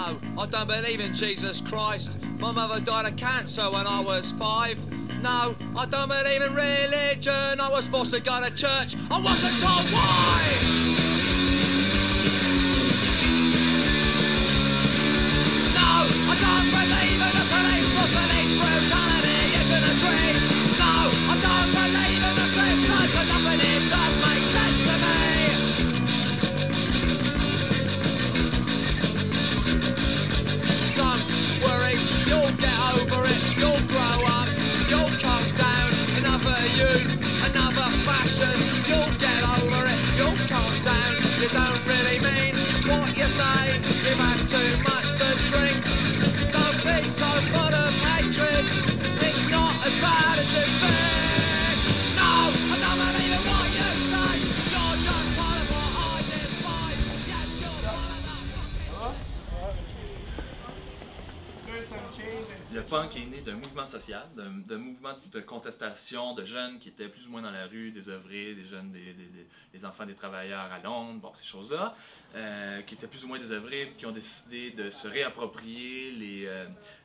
No, I don't believe in Jesus Christ. My mother died of cancer when I was 5. No, I don't believe in religion. I was forced to go to church. I wasn't told why. No, I don't believe in the police. For police brutality isn't a dream. No, I don't believe in the system, but nothing it does make sense to me. Don't worry, you'll get over it. You'll grow up. You'll come down. Another youth, another fashion. You'll get over it. You'll calm down. You don't really mean what you say. You've had too much to drink. Don't be so full of hatred. It's not as bad as you think. No, I don't believe in what you say. You're just part of what I despise. Yes, you're part of that fucking Le punk est né d'un mouvement social, d'un mouvement de contestation de jeunes qui étaient plus ou moins dans la rue, des œuvrés, des jeunes, des enfants des travailleurs à Londres, bon, ces choses-là, qui étaient plus ou moins des œuvrés, qui ont décidé de se réapproprier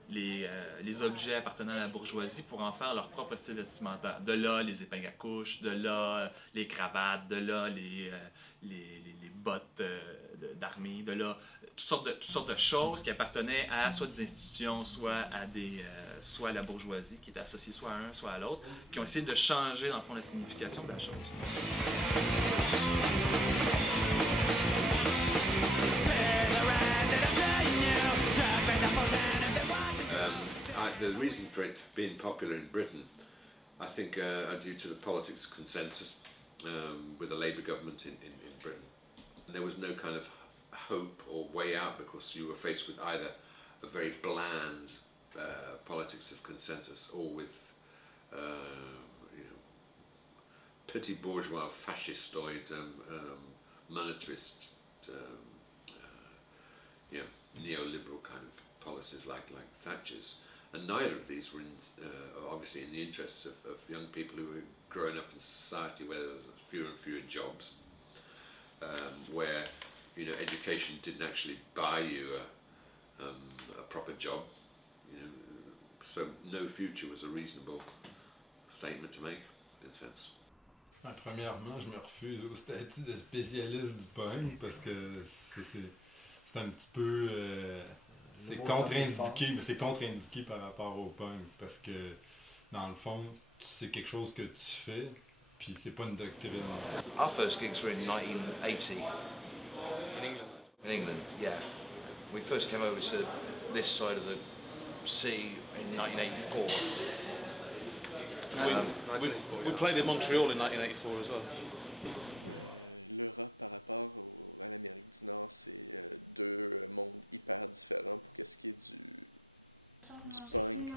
les objets appartenant à la bourgeoisie pour en faire leur propre style vestimentaire. De là, les épingles à couches, de là, les cravates, de là, les bottes d'armée, de là, toutes sortes de choses qui appartenaient à soit des institutions, soit à la bourgeoisie, qui étaient associées soit à un, soit à l'autre, qui ont essayé de changer, dans le fond, la signification de la chose. The reason for it being popular in Britain, I think, are due to the politics of consensus with the Labour government in Britain. There was no kind of hope or way out because you were faced with either a very bland politics of consensus or with petit bourgeois, fascistoid, monetarist, neoliberal kind of policies like Thatcher's. And neither of these were obviously in the interests of young people who were growing up in society where there was fewer and fewer jobs, where education didn't actually buy you a proper job. So no future was a reasonable statement to make, in a sense. Premièrement, je me refuse au statut de spécialiste du punk parce que c'est un petit peu... c'est contre-indiqué, mais c'est contre-indiqué par rapport au punk parce que, dans le fond, c'est quelque chose que tu fais, puis c'est pas une doctrine. Our first gigs were in 1980. In England? In England, yeah. We first came over to this side of the sea in 1984. We played in Montreal in 1984 as well. L'Europe par rapport à l'Amérique du Nord, c'est deux mondes hyper différents pour ce qui est du punk.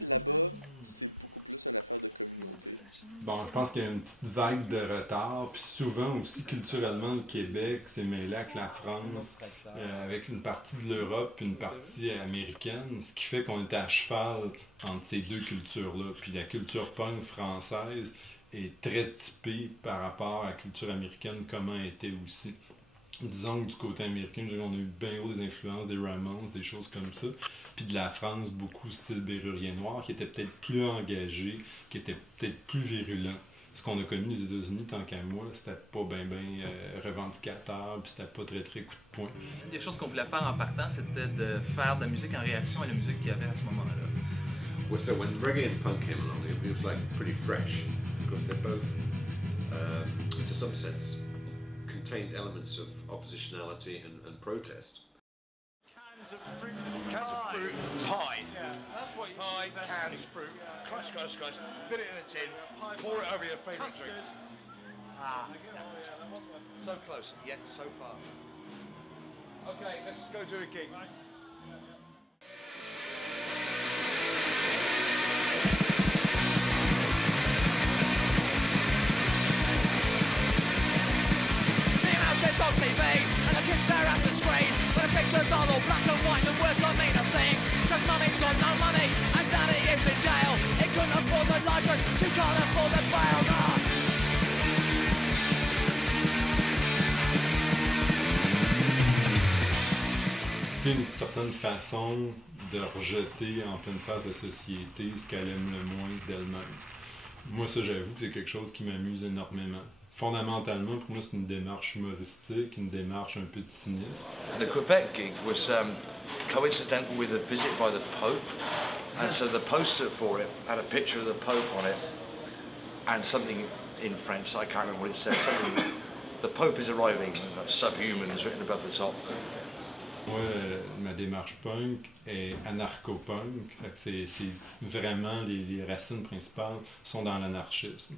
Là-bas, c'est beaucoup plus une affaire de communauté. Bon, je pense qu'il y a une petite vague de retard, puis souvent aussi culturellement le Québec s'est mêlé avec la France, avec une partie de l'Europe puis une partie américaine, ce qui fait qu'on était à cheval entre ces deux cultures-là. Puis la culture punk française est très typée par rapport à la culture américaine, comment elle était aussi. Disons que du côté américain, on a eu bien haut des influences des Ramones, des choses comme ça. Puis de la France, beaucoup style Bérurier Noir, qui était peut-être plus engagé, qui était peut-être plus virulent. Ce qu'on a connu aux États-Unis, tant qu'à moi, c'était pas bien revendicateur, puis c'était pas très coup de poing. Une des choses qu'on voulait faire en partant, c'était de faire de la musique en réaction à la musique qu'il y avait à ce moment-là. Well, so when reggae and punk came along, it was like pretty fresh because they're both, to some sense, contained elements of oppositionality and protest. Cans of fruit pie. Yeah, that's what you pie, cans, fruit. Crush, fit it in a tin, pour it over your favourite drink. Ah, so close, yet so far. Okay, let's go do a gig. On TV, and I can stare at the screen, but the pictures are all black and white, the words don't mean a thing, cause mummy's got no money, and daddy is in jail, he couldn't afford the license, she can't afford the bail, C'est une certaine façon de rejeter en pleine face de la société ce qu'elle aime le moins d'elle-même. Moi, ça, j'avoue que c'est quelque chose qui m'amuse énormément. Fondamentalement, pour moi, c'est une démarche humoristique, une démarche un peu de cynisme. The Quebec gig was coincidental with a visit by the Pope, and so the poster for it had a picture of the Pope on it, and something in French, I can't remember what it says, something, the Pope is arriving, subhumans written above the top. Moi, ma démarche punk est anarcho-punk, c'est vraiment les racines principales sont dans l'anarchisme.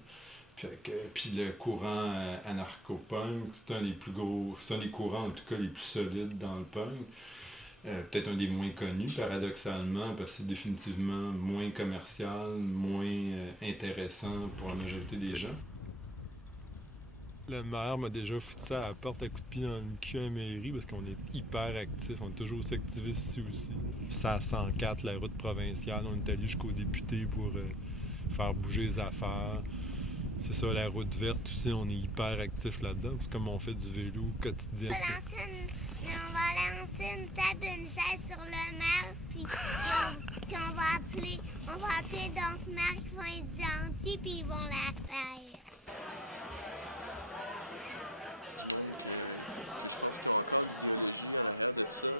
Puis le courant anarcho-punk, c'est un des courants en tout cas les plus solides dans le punk. Peut-être un des moins connus, paradoxalement, parce que c'est définitivement moins commercial, moins intéressant pour la majorité des gens. Le maire m'a déjà foutu ça à la porte à coups de pied dans le cul à la mairie parce qu'on est hyper actifs, on est toujours aussi activistes ici aussi. Ça à 104, la route provinciale, on est allé jusqu'aux députés pour faire bouger les affaires. C'est ça, la route verte aussi, on est hyper actifs là-dedans. C'est comme on fait du vélo quotidien. On va lancer une table, une chaise sur le maire, puis on va appeler d'autres maires qui vont être gentils, puis ils vont la faire. Du monde que je pense qu'ils ont encore l'idéologie en arrière de ça,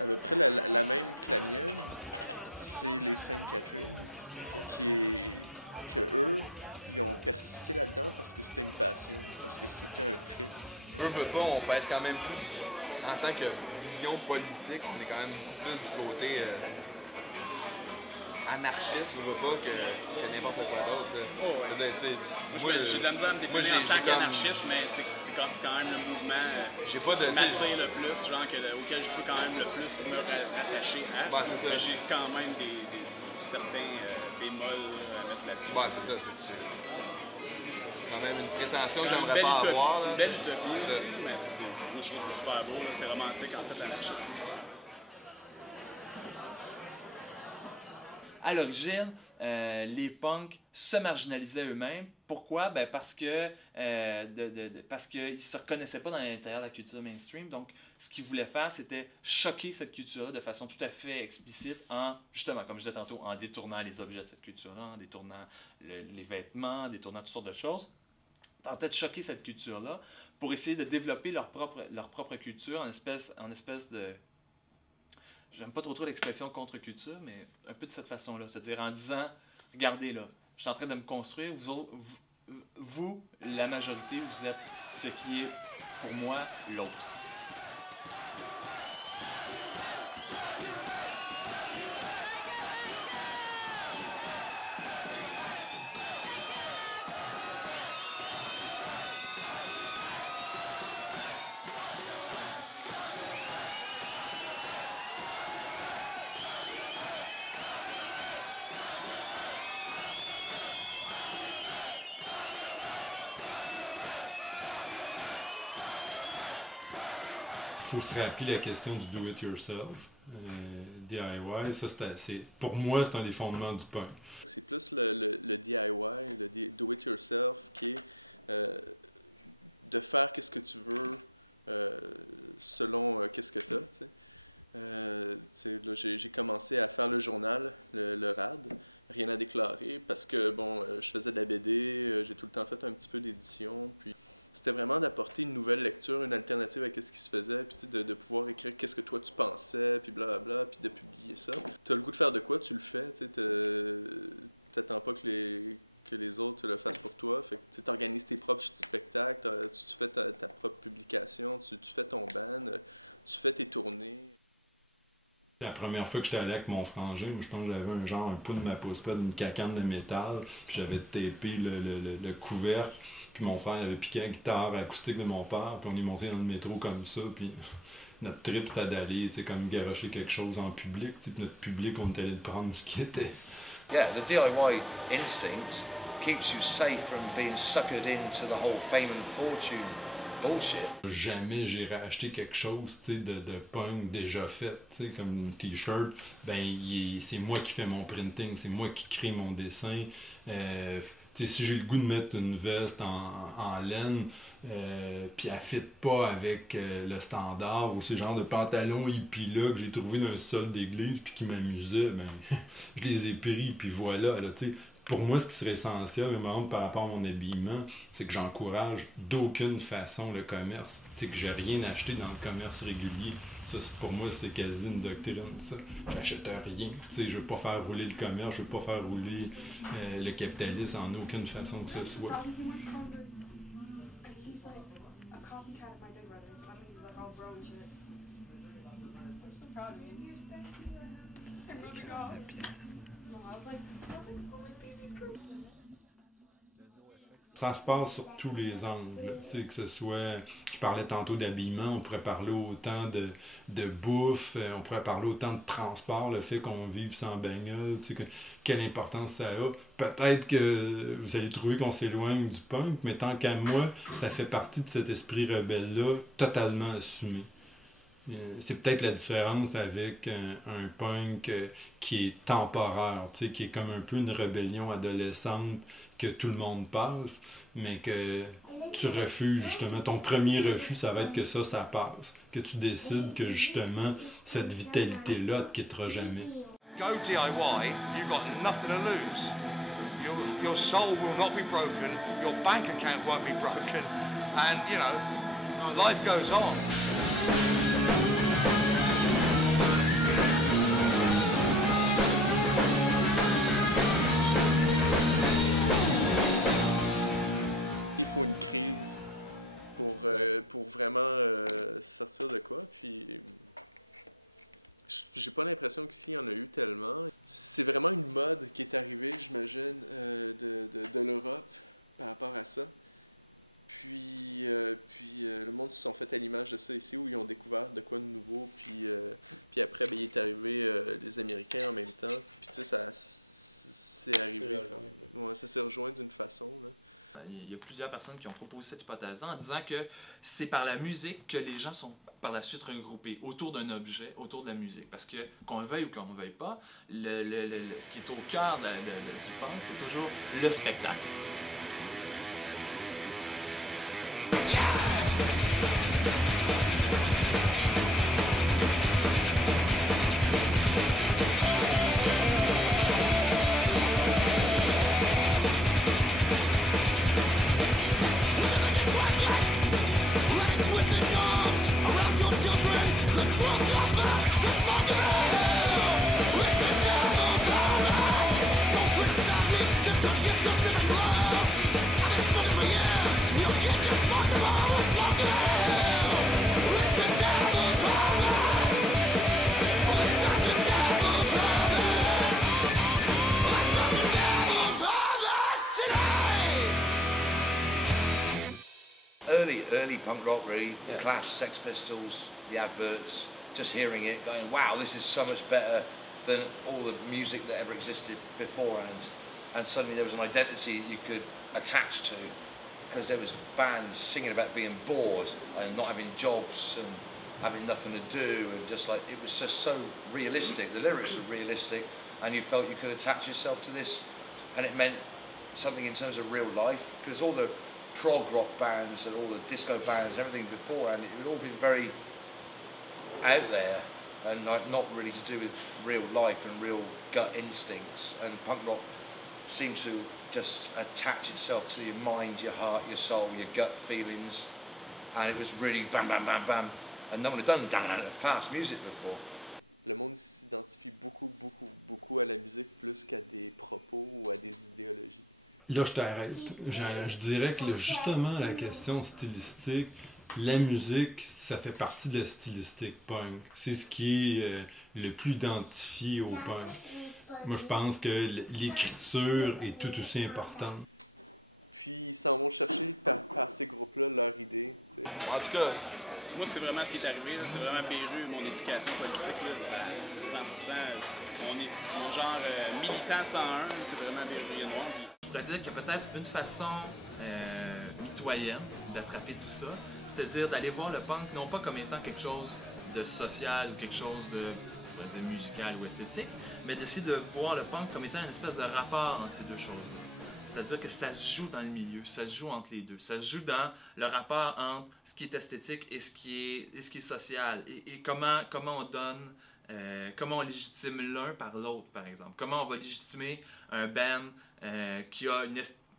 à peu près la même que la mienne, c'est les Sainte Catherine, que eux, ils ont persisté là-dedans parce que c'était une passion, parce que c'était un trip. Veut pas, on pèse quand même plus, en tant que vision politique, on est quand même plus du côté anarchiste, veut pas, que n'importe quoi d'autre. Oh, ouais. Moi, j'ai de la misère à me définir en tant qu'anarchiste, mais c'est quand même le mouvement qui m'attire le plus, genre auquel je peux quand même le plus me rattacher à. Mais j'ai quand même certains bémols à mettre là-dessus. Ouais, c'est ça. C'est quand même une prétention que j'aimerais pas avoir. C'est une belle utopie aussi, mais moi je trouve que c'est super beau, c'est romantique en fait l'anarchisme. À l'origine, les punks se marginalisaient eux-mêmes. Pourquoi? Ben parce qu'ils ne se reconnaissaient pas dans l'intérieur de la culture mainstream. Donc, ce qu'ils voulaient faire, c'était choquer cette culture-là de façon tout à fait explicite en, justement, comme je disais tantôt, en détournant les objets de cette culture-là, en détournant les vêtements, en détournant toutes sortes de choses. Ils tentaient de choquer cette culture-là pour essayer de développer leur propre culture en espèce de... J'aime pas trop l'expression contre-culture, mais un peu de cette façon-là. C'est-à-dire en disant, regardez là, je suis en train de me construire, vous, la majorité, vous êtes ce qui est pour moi l'autre. Il faut se rappeler la question du do-it-yourself, DIY. Ça, pour moi, c'est un des fondements du punk. C'est plus le DIY, le do-it-yourself, qui est de faire qu'est-ce que tu veux selon qu'est-ce que tu as. J'ai commencé à faire le journal, le RAD, rien à déclarer, parce que bon, je faisais de la BD, j'ai tout le temps fait un petit peu d'édition, puis c'était vraiment d'apporter une nouvelle lecture, une alternative à ce qui se faisait, puis de pouvoir écrire qu'est-ce que toi tu pensais, puis blablabla, puis de publier ça. Tu as le goût de faire de quoi, tu le fais, tu t'attends pas que les autres le fassent pour toi, fait que tu organises tes propres spectacles, tu fais ta propre publication, tu fais ton band, tu fais tes tournées. La première fois que j'étais allé avec mon frangin, je pense que j'avais un pot de ma pousse-pelle, une cacane de métal, puis j'avais tapé le couvercle. Puis mon frère avait piqué la guitare acoustique de mon père, puis on est monté dans le métro comme ça, puis notre trip c'était d'aller, comme garocher quelque chose en public, puis notre public, on était allé prendre ce qui était. Yeah, the DIY instinct keeps you safe from being suckered into the whole fame and fortune bullshit. Jamais j'irai acheter quelque chose de punk déjà fait, comme une t-shirt. Ben, c'est moi qui fais mon printing, c'est moi qui crée mon dessin. Si j'ai le goût de mettre une veste en laine, puis elle ne fit pas avec le standard, ou ce genre de pantalon hippie-là que j'ai trouvé dans un sol d'église puis qui m'amusait, ben, je les ai pris, puis voilà. Là, pour moi, ce qui serait essentiel, par rapport à mon habillement, c'est que j'encourage d'aucune façon le commerce. Que j'ai rien acheté dans le commerce régulier. Ça, pour moi, c'est quasi une doctrine, ça. J'achète rien. Je veux pas faire rouler le commerce, je veux pas faire rouler le capitalisme en aucune façon que ce soit. Ça se passe sur tous les angles, que ce soit, je parlais tantôt d'habillement, on pourrait parler autant de bouffe, on pourrait parler autant de transport, le fait qu'on vive sans bagnole, quelle importance ça a. Peut-être que vous allez trouver qu'on s'éloigne du punk, mais tant qu'à moi, ça fait partie de cet esprit rebelle-là, totalement assumé. C'est peut-être la différence avec un punk qui est temporaire, qui est comme un peu une rébellion adolescente que tout le monde passe, mais que tu refuses justement. Ton premier refus, ça va être que ça passe. Que tu décides que justement, cette vitalité-là ne te quittera jamais. Go DIY, you've got nothing to lose. Your soul will not be broken, your bank account won't be broken, and you know, life goes on. Il faut une crise pour vraiment sortir de quoi, puis j'ai pas l'impression qu'ici il y en a eu tellement. C'est vraiment une mode qui est arrivée, j'imagine, de l'Europe par rapport à ça. Puis le monde se sont fait à l'image de ça ici, où ils ont découvert de quoi de nouveau, puis après, ben, il est arrivé les Américains en même temps, puis tu sais, ça c'est arrivé. Ouais, ça s'est rejoint d'une façon, là. Il y a plusieurs personnes qui ont proposé cette hypothèse en disant que c'est par la musique que les gens sont par la suite regroupés autour d'un objet, autour de la musique. Parce que, qu'on le veuille ou qu'on ne le veuille pas, ce qui est au cœur du punk, c'est toujours le spectacle. Early punk rock, really. The Clash, Sex Pistols, the adverts, just hearing it, going, wow, this is so much better than all the music that ever existed beforehand. And suddenly there was an identity you could attach to, because there was bands singing about being bored and not having jobs and having nothing to do, and just like, it was just so realistic. The lyrics were realistic, and you felt you could attach yourself to this, and it meant something in terms of real life, because all the prog rock bands and all the disco bands, everything before, and it had all been very out there and like not really to do with real life and real gut instincts. And punk rock seemed to just attach itself to your mind, your heart, your soul, your gut feelings, and it was really bam, bam, bam, bam. And no one had done fast music before. Le monde s'identifie beaucoup à la musique plus qu'à des propos ou à des idéologies. Là, je t'arrête. Je dirais que justement, la question stylistique, la musique, ça fait partie de la stylistique punk. C'est ce qui est le plus identifié au punk. Moi, je pense que l'écriture est tout aussi importante. Puis, ils s'en vont chercher par ces groupes-là leur idée. T'sais. En tout cas, moi, c'est vraiment ce qui est arrivé. C'est vraiment Beru, mon éducation politique, là, 100%. Mon genre militant 101, c'est vraiment Beru Noir. Je dois dire qu'il y a peut-être une façon mitoyenne d'attraper tout ça, C'est-à-dire d'aller voir le punk non pas comme étant quelque chose de social ou quelque chose de, on va dire, musical ou esthétique, mais d'essayer de voir le punk comme étant une espèce de rapport entre ces deux choses-là. C'est-à-dire que ça se joue dans le milieu, ça se joue entre les deux. Ça se joue dans le rapport entre ce qui est esthétique et ce qui est social. Et comment on donne, comment on légitime l'un par l'autre, par exemple. Comment on va légitimer un band qui a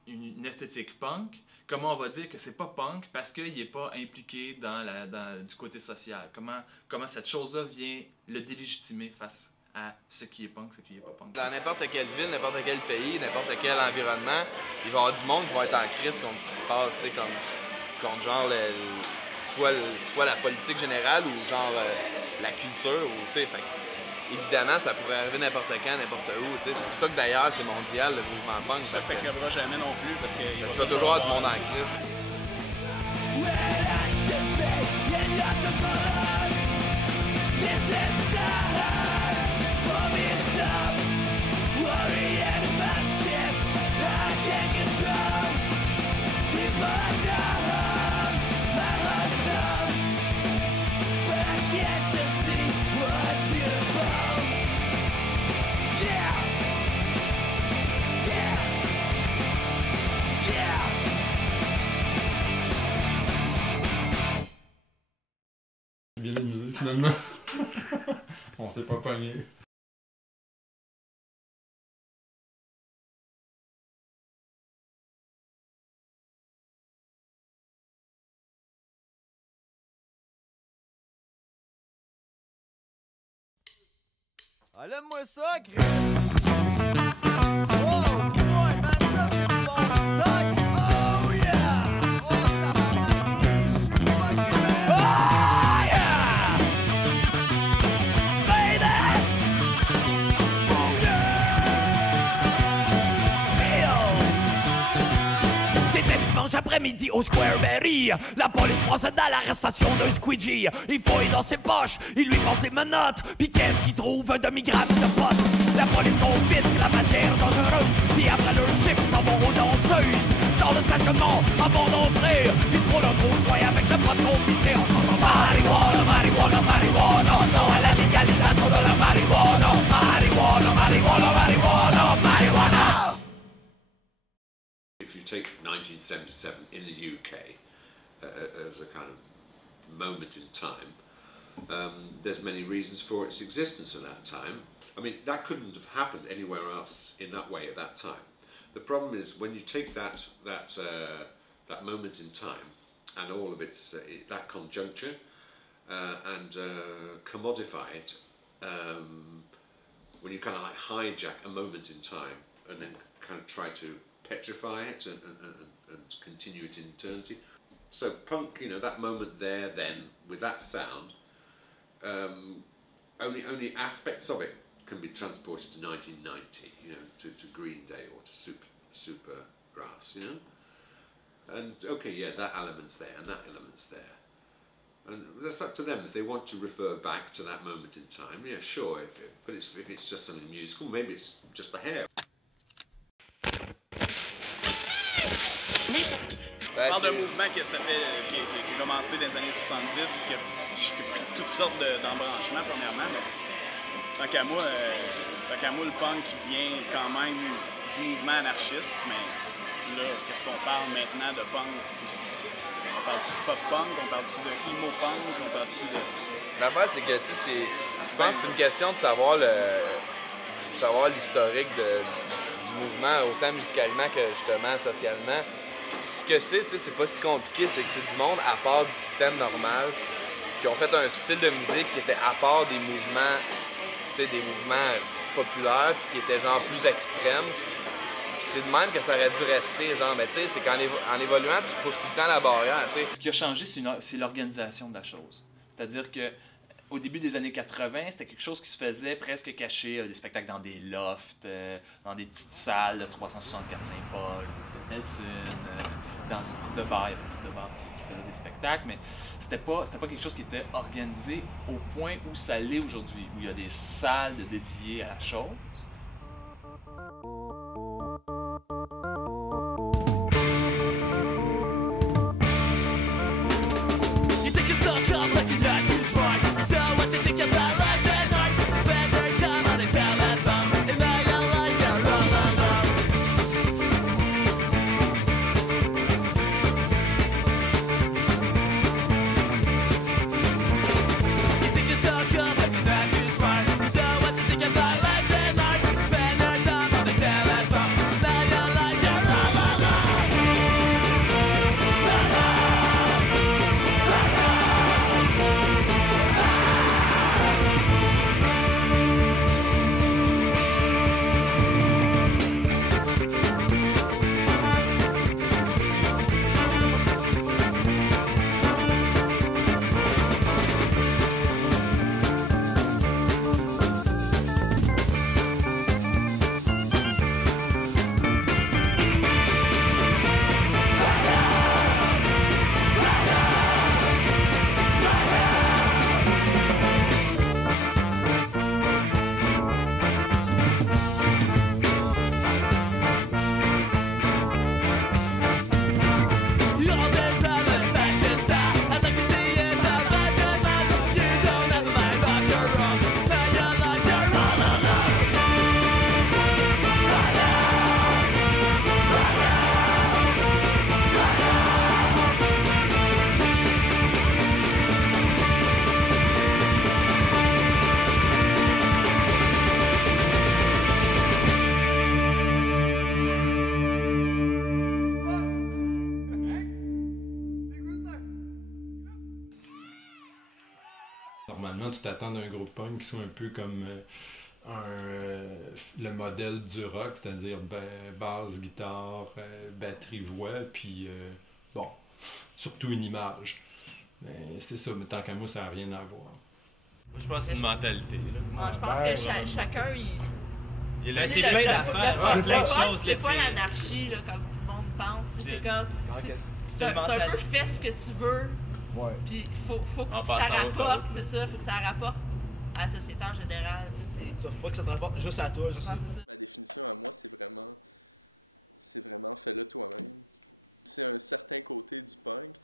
une esthétique punk. Comment on va dire que c'est pas punk parce qu'il n'est pas impliqué du côté social. Comment cette chose-là vient le délégitimer face à ce qui est punk, ce qui n'est pas punk. Dans n'importe quelle ville, n'importe quel pays, n'importe quel environnement, il va y avoir du monde qui va être en crise contre ce qui se passe, tu sais, contre genre soit la politique générale ou genre la culture, ou tu sais, évidemment, ça pourrait arriver n'importe quand, n'importe où, tu sais. C'est pour ça que d'ailleurs, c'est mondial, le mouvement punk. Ça ne s'accrèvera jamais non plus, parce qu'il va toujours avoir du monde en crise. Bien amusé finalement. On s'est pas pogné. Allume-moi ça, Chris! Oh, boy, man, ça c'est du bon stock! Oh, yeah! Oh, tabarnak, je suis fucking man! Oh, yeah! Baby! Oh, yeah! C'était dimanche après-midi au Squareberry. La police procède à l'arrestation d'un squeegee. Il fouille dans ses poches, il lui prend ses menottes. Puis qu'est-ce qu'il trouve? Un demi-gramme de potes. La police confisque la matière dangereuse. Puis après leur chiffre, ils s'en vont aux danseuses. Dans le stationnement, avant d'entrer, ils se roulent un beau joint avec le pot confisqué en chantant marijuana, marijuana, marijuana. Non à la légalisation de la marijuana. Marijuana, marijuana, marijuana, marijuana. If you take 1977 in the UK as a kind of moment in time, there's many reasons for its existence at that time. I mean, that couldn't have happened anywhere else in that way at that time. The problem is when you take that moment in time and all of its that conjuncture and commodify it, when you kind of like hijack a moment in time and then kind of try to petrify it and continue it in eternity. So punk, you know, that moment there then with that sound, only aspects of it can be transported to 1990, you know, to Green Day or to Supergrass, you know. And okay, yeah, that element's there and that element's there, and that's up to them if they want to refer back to that moment in time. Yeah, sure. If it's just something musical, maybe it's just the hair. On parle d'un mouvement qui a commencé dans les années 70 et qui a pris toutes sortes d'embranchements, premièrement. Mais tant qu'à moi, le punk qui vient quand même du mouvement anarchiste, mais là, qu'est-ce qu'on parle maintenant de punk? On parle-tu de pop-punk, on parle-tu de emo-punk, on parle-tu de... L'affaire, c'est que, tu sais, je pense que c'est une question de savoir l'historique du mouvement, autant musicalement que justement socialement. Ce que c'est, tu sais, c'est pas si compliqué, c'est que c'est du monde à part du système normal, qui ont fait un style de musique qui était à part des mouvements, tu sais, des mouvements populaires, puis qui étaient genre plus extrêmes. Puis c'est de même que ça aurait dû rester, genre, mais tu sais, c'est qu'en évoluant, tu repousses tout le temps la barrière, tu sais. Ce qui a changé, c'est l'organisation de la chose. C'est-à-dire que au début des années 80, c'était quelque chose qui se faisait presque caché, des spectacles dans des lofts, dans des petites salles de 364 Saint-Paul, de Nelson, dans une coupe de bar, il y avait une coupe de bar qui faisait des spectacles, mais c'était pas quelque chose qui était organisé au point où ça l'est aujourd'hui, où il y a des salles dédiées à la chose. normalement, tu t'attends d'un groupe punk qui soit un peu comme le modèle du rock, c'est-à-dire basse, guitare, batterie, voix, puis bon, surtout une image. Mais c'est ça, mais tant qu'à moi, ça n'a rien à voir. Je pense que c'est une mentalité. Ouais, je pense que chacun, c'est plein d'affaires, plein de choses. C'est pas l'anarchie, là, comme tout le monde pense. C'est comme. C'est un peu fais ce que tu veux. Ouais. Puis faut que ça rapporte, c'est ça, faut que ça rapporte à la société en général. Faut pas que ça te rapporte juste à toi. Ma définition à moi, c'est vraiment fais-le toi-même. C'est un certain côté du punk.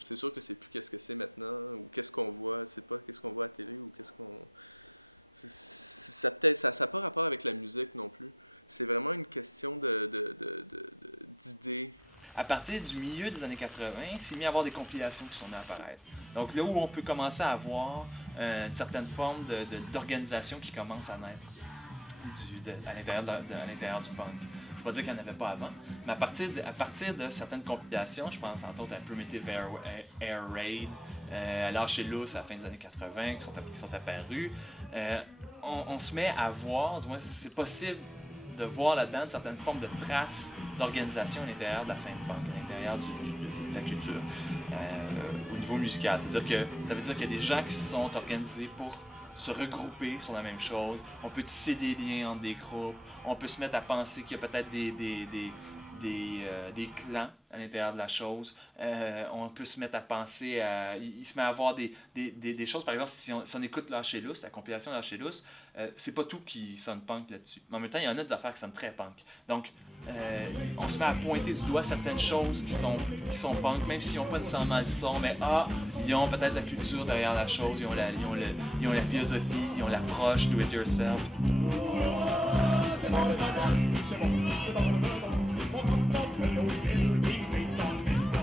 C'est sûr que c'est plus qu'est-ce que c'est maintenant, ou qu'est-ce qu'on voit, c'est pas qu'est-ce qu'on voit à la télé, ou qu'est-ce qu'on... Ça n'a pas rapport avec la musique non plus. C'est vraiment une question d'idées. À partir du milieu des années 80, il s'est mis à avoir des compilations qui sont mises à apparaître. Donc là où on peut commencer à avoir une certaine forme d'organisation qui commence à naître à l'intérieur du punk. Je ne vais pas dire qu'il n'y en avait pas avant, mais à partir de certaines compilations, je pense entre autres à Primitive Air Raid, à Lâcher Lousse à la fin des années 80 qui sont apparus, on se met à voir, du moins c'est possible de voir là-dedans une certaine forme de traces d'organisation à l'intérieur de la scène punk, à l'intérieur de la culture, au niveau musical. Ça veut dire qu'il y a des gens qui se sont organisés pour se regrouper sur la même chose. On peut tisser des liens entre des groupes. On peut se mettre à penser qu'il y a peut-être des clans à l'intérieur de la chose. On peut se mettre à penser à... Il se met à avoir des choses. Par exemple, si on écoute Lâcher Lousse, la compilation Lâcher Lousse, c'est pas tout qui sonne punk là-dessus. Mais en même temps, il y en a des affaires qui sonnent très punk. Donc, on se met à pointer du doigt certaines choses qui sont punk, même s'ils n'ont pas nécessairement le son, mais ils ont peut-être la culture derrière la chose, ils ont la philosophie, ils ont l'approche do it yourself.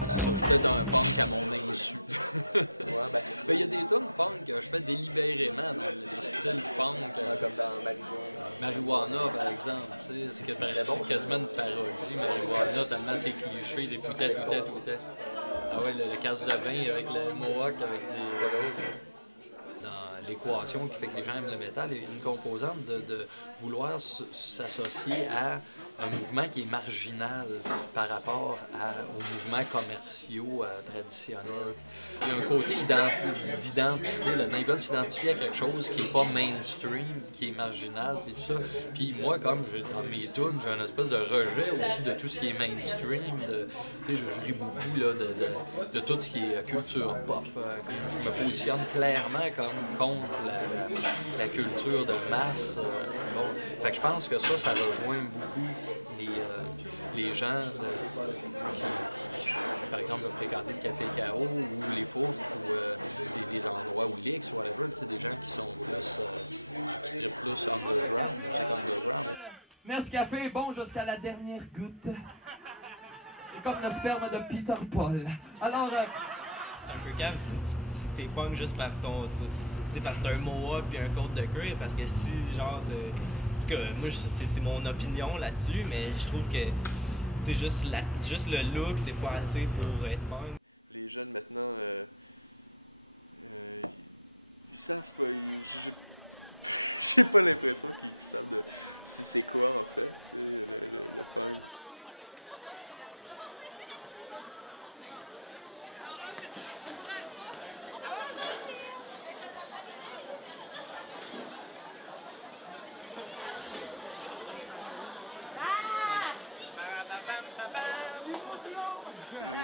C'est ça, je suis peut-être un punk à mon insu. Ouais, ben c'est ça. Il y a des tunes punk que je fais délibérément dans le style punk. Comme dans Marijuana, par exemple, tu sais, c'est quasiment une parodie, Marijuana, tellement c'est cliché, des tout-têtes. Ah ouais, le casse de vin avec le mohawk, avec des... Dans l'équation qui fait que les gens aiment le métal, il y a une composante de vouloir s'associer à un mouvement qui est marginal par rapport aux mouvements commerciaux traditionnels. Il y a un côté d'identité là-dedans. Ils veulent s'identifier à quelque chose qui n'est pas mainstream, qui est marginal, puis tout ça. Puis moi, comme dans mes tunes, j'ai un espèce de rejet aussi de tout ce qui est mainstream. Tu sais, je ris beaucoup là, de tout ce qui est culture pop. Je me positionne clairement comme contre la culture de masse. Bon. Fait que je pense que ça rejoint beaucoup les gens qui, par exemple, fréquenter le Café K.O. ou les Fouf ou des endroits ou l'X ou whatever, des gens qui sont plus, qui trippent plus underground, musique underground. Nescafé est bon jusqu'à la dernière goutte. C'est comme le sperme de Peter Paul. Alors... C'est un peu cave si t'es punk juste par parce que t'as un mohawk puis un côte de cuir, parce que si, genre... En tout cas, moi, c'est mon opinion là-dessus, mais je trouve que c'est juste le look, c'est pas assez pour être punk. Les jeunes maintenant, ils savent pas. J'ai pas l'impression qu'ils savent c'est quoi en fait, le punk.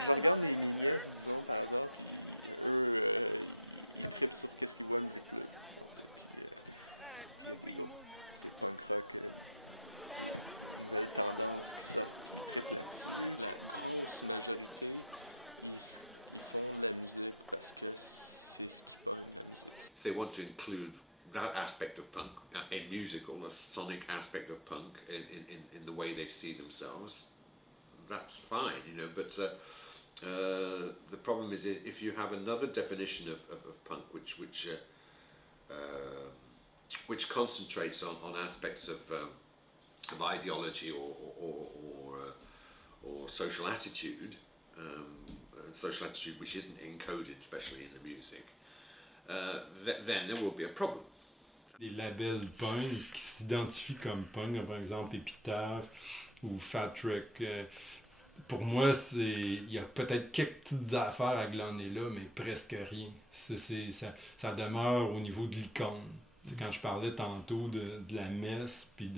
Je regarde mes nièces, disons, par hasard, puis eux, ils trippent sur qu'est-ce qu'ils voient à Musique Plus, disons, puis il y a des groupes, punk rock, des nouvelles tendances qui sortent, puis ils trippent là-dessus. La grosse majorité, ils font de la musique parce que c'est ce qui pogne la musique. They want to include that aspect of punk in music, or the sonic aspect of punk in the way they see themselves. That's fine, but the problem is if you have another definition of punk which concentrates on aspects of ideology or social attitude which isn't encoded, especially in the music, then there will be a problem. Des labels punk qui s'identifient comme punk, par exemple Epitaph ou Fat Wreck. Pour moi, il y a peut-être quelques petites affaires à glaner là, mais presque rien. Ça demeure au niveau de l'icône. Quand je parlais tantôt de la messe, puis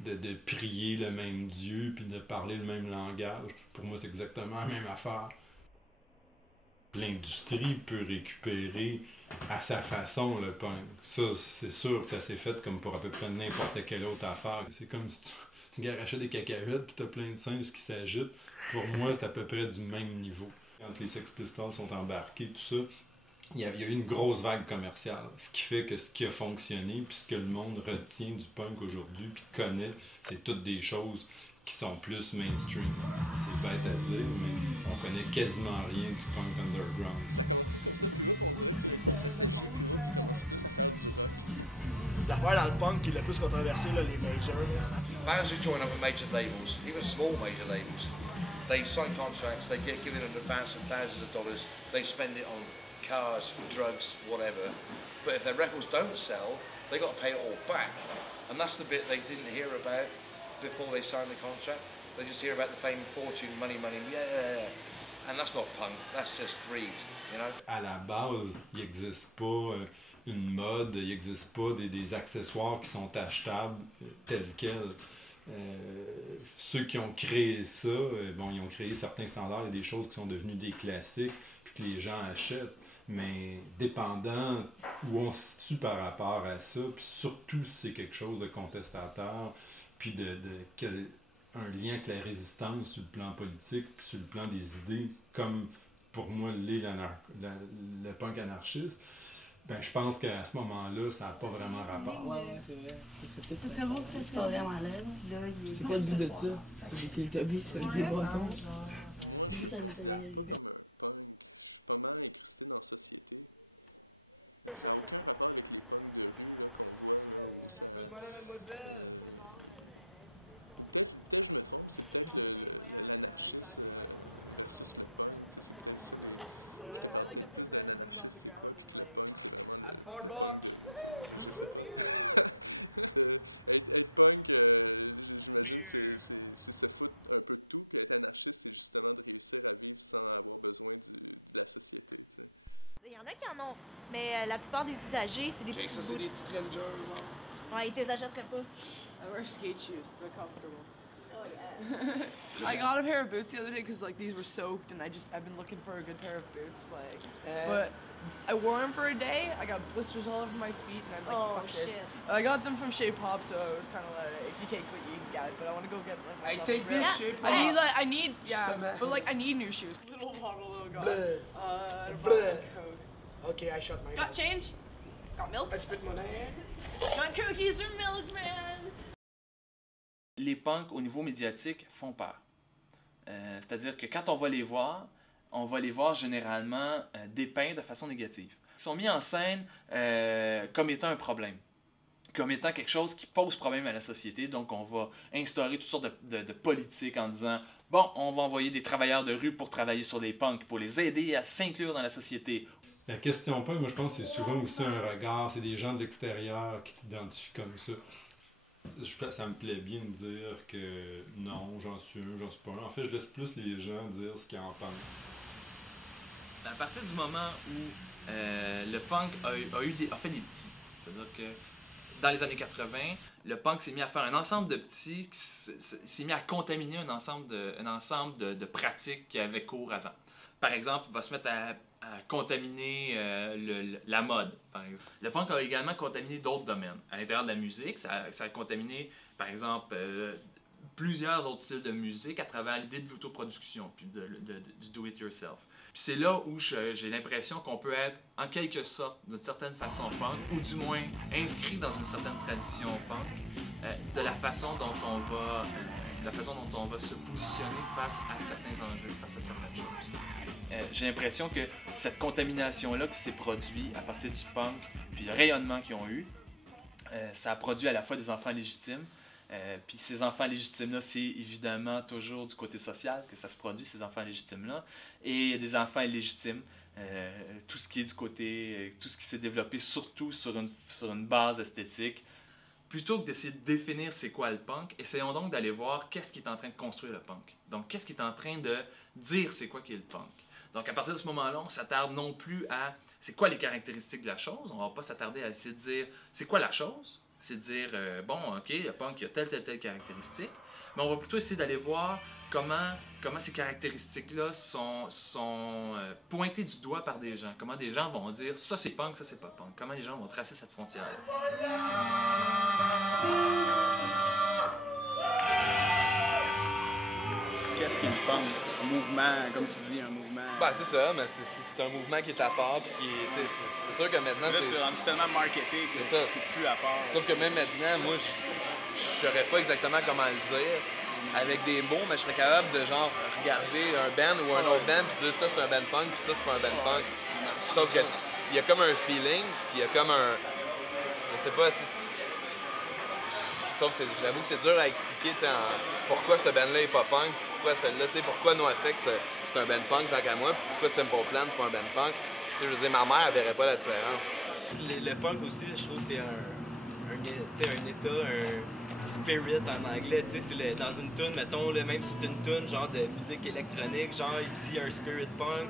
de prier le même Dieu, puis de parler le même langage, pour moi, c'est exactement la même affaire. L'industrie peut récupérer à sa façon le punk. Ça, c'est sûr que ça s'est fait comme pour à peu près n'importe quelle autre affaire. C'est comme si tu garachais des cacahuètes puis t'as plein de singes qui s'agitent. Pour moi, c'est à peu près du même niveau. Quand les Sex Pistols sont embarqués, tout ça, il y a eu une grosse vague commerciale. Ce qui fait que ce qui a fonctionné, puis ce que le monde retient du punk aujourd'hui, puis connaît, c'est toutes des choses qui sont plus mainstream. C'est bête à dire, mais on connaît quasiment rien du punk underground. Ça commence tout comme ça, puis hop, on dirait que tout d'un coup ça s'agit, puis hop, ils commencent plus à faire du rock. L'affaire dans le punk qui est le plus controversé, là, les majors. Bands who join other major labels, even small major labels, they sign contracts, they get given an advance of thousands of dollars, they spend it on cars, drugs, whatever. But if their records don't sell, they got to pay it all back. And that's the bit they didn't hear about before they signed the contract. They just hear about the fame and fortune, money, yeah. And that's not punk, that's just greed, you know? À la base, il n'existe pas une mode, il n'existe pas des accessoires qui sont achetables tels quels. Ceux qui ont créé ça, bon, ils ont créé certains standards et des choses qui sont devenues des classiques, puis que les gens achètent. Mais dépendant où on se situe par rapport à ça, puis surtout si c'est quelque chose de contestataire, puis un lien avec la résistance sur le plan politique, puis sur le plan des idées, comme pour moi l'est le punk anarchiste, ben je pense qu'à ce moment-là, ça n'a pas vraiment rapport. Ouais, c'est vrai. Ce serait beau que ça soit vraiment là. C'est quoi le but de ça? C'est des Teletubbies, c'est des Bretons. Moi, je me considère pas comme un punk. Je suis pas mal incrusté dans la société. Ça n'a aucun rapport avec les punks de rue là, qu'on voit, là, où ça... Ou peut-être je me trompe, c'est peut-être l'anarchiste versus le punk. C'est peut-être ça les... Je te parle peut-être plus d'un anarchiste, c'est quoi, puis que le punk, c'est vraiment le punk de rue, je sais pas. Être punk, j'imagine, c'est se foutre un peu de tout, puis être anarchiste, c'est justement de réussir à vivre sans avoir besoin de la société, tu sais. Il y en a qui en ont, mais la plupart des usagers, c'est des petits boots. des petits Rangers, ouais, ils te les achèteraient pas. I wear skate shoes, they're comfortable. Oh yeah. I got a pair of boots the other day because like these were soaked and I've been looking for a good pair of boots like but I wore them for a day. I got blisters all over my feet and I'm like fuck this. I got them from Shape Hop, so it was kind of like you take what you can get, but I want to go get like myself. I take this Shape Hop. I need but like I need new shoes. Little bottle, oh god. Bleh. Okay, I shut my Got change? Got milk? I spit money. Got cookies or milk, man? Les punks, au niveau médiatique, font peur. C'est-à-dire que quand on va les voir généralement dépeints de façon négative. Ils sont mis en scène comme étant un problème, comme étant quelque chose qui pose problème à la société. Donc, on va instaurer toutes sortes de politiques en disant « Bon, on va envoyer des travailleurs de rue pour travailler sur les punks, pour les aider à s'inclure dans la société. » La question punk, moi je pense que c'est souvent aussi un regard, c'est des gens de l'extérieur qui t'identifient comme ça. Ça me plaît bien de dire que non, j'en suis un, j'en suis pas un. En fait, je laisse plus les gens dire ce qu'ils en pensent. À partir du moment où le punk a fait des petits, c'est-à-dire que dans les années 80, le punk s'est mis à faire un ensemble de petits, s'est mis à contaminer un ensemble de pratiques qui avaient cours avant. Par exemple, il va se mettre à contaminer la mode, par exemple. Le punk a également contaminé d'autres domaines. À l'intérieur de la musique, ça a contaminé, par exemple, plusieurs autres styles de musique à travers l'idée de l'autoproduction, puis du do-it-yourself. Puis c'est là où j'ai l'impression qu'on peut être, en quelque sorte, d'une certaine façon punk, ou du moins inscrit dans une certaine tradition punk, de la façon dont on va se positionner face à certains enjeux, face à certaines choses. J'ai l'impression que cette contamination-là qui s'est produite à partir du punk, puis le rayonnement qu'ils ont eu, ça a produit à la fois des enfants légitimes, Puis ces enfants légitimes-là, c'est évidemment toujours du côté social que ça se produit, ces enfants légitimes-là. Et il y a des enfants illégitimes. Tout ce qui est du côté, tout ce qui s'est développé surtout sur une base esthétique. Plutôt que d'essayer de définir c'est quoi le punk, essayons donc d'aller voir qu'est-ce qui est en train de construire le punk. Donc, qu'est-ce qui est en train de dire c'est quoi qui est le punk. Donc, à partir de ce moment-là, on ne s'attarde non plus à c'est quoi les caractéristiques de la chose. On ne va pas s'attarder à essayer de dire c'est quoi la chose. C'est de dire, bon, OK, le punk, il y a telle caractéristique. Mais on va plutôt essayer d'aller voir comment ces caractéristiques-là sont pointées du doigt par des gens. Comment des gens vont dire, ça c'est punk, ça c'est pas punk. Comment les gens vont tracer cette frontière-là. Qu'est-ce qu'est le punk? Un mouvement, comme tu dis, un mouvement... Ben, c'est ça, mais c'est un mouvement qui est à part, puis qui est... C'est sûr que maintenant... Là, c'est rendu tellement marketé que c'est plus à part. Sauf que même maintenant, moi, je saurais pas exactement comment le dire avec des mots, mais je serais capable de, genre, regarder un band ou un autre band, puis dire ça, c'est un band punk, puis ça, c'est pas un band punk. Sauf que il y a comme un feeling, puis il y a comme un... Je sais pas, sauf que j'avoue que c'est dur à expliquer, tu sais, pourquoi ce band-là est pas punk, pourquoi celle-là, tu sais, pourquoi NoFX c'est un band punk tant qu'à moi, puis pourquoi Simple Plan c'est pas un band punk. Tu sais, je veux dire, ma mère, elle verrait pas la différence. Le punk aussi, je trouve que c'est un état, un spirit en anglais, tu sais, dans une tune, mettons, là, même si c'est une tune genre de musique électronique, genre il dit un spirit punk,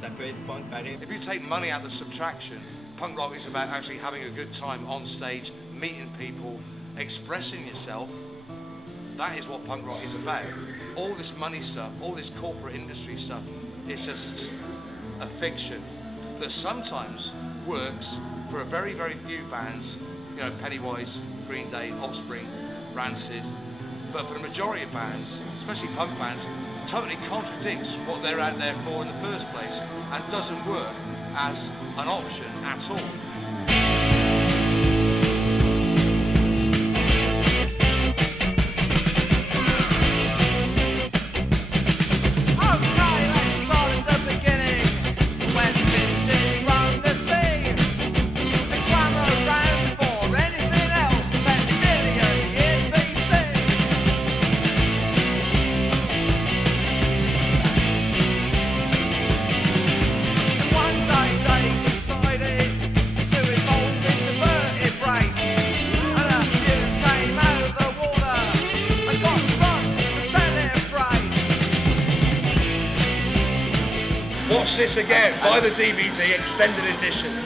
ça peut être punk pareil. If you take money out of the subtraction, punk rock is about actually having a good time on stage, meeting people, expressing yourself. That is what punk rock is about. All this money stuff, all this corporate industry stuff, it's just a fiction that sometimes works for a very, very few bands, you know, Pennywise, Green Day, Offspring, Rancid, but for the majority of bands, especially punk bands, totally contradicts what they're out there for in the first place and doesn't work as an option at all. Watch this again, buy the DVD extended edition.